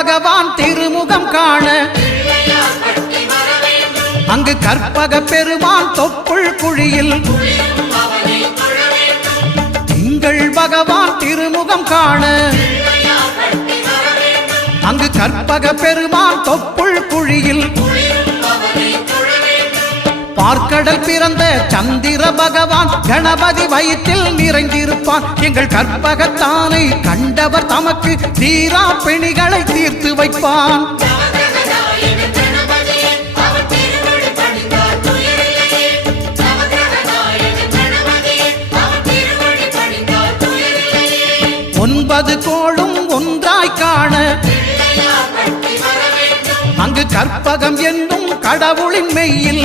பகவான் திருமுகம் காண அங்கு கற்பக பெருமான் தொப்புள் குழியில் திங்கள் பகவான் திருமுகம் காண அங்கு கற்பக பெருமான் தொப்புள் குழியில் பார்க்கடல் பிறந்த சந்திர பகவான் கணபதி வயிற்றில் நிறைந்திருப்பான் எங்கள் கற்பகத்தானை கண்டவர் தமக்கு தீரா பிணிகளை தீர்த்து வைப்பான் ஒன்பது கோளும் ஒன்றாய் காண அங்கு கற்பகம் என்னும் கடவுளின் மெய்யில்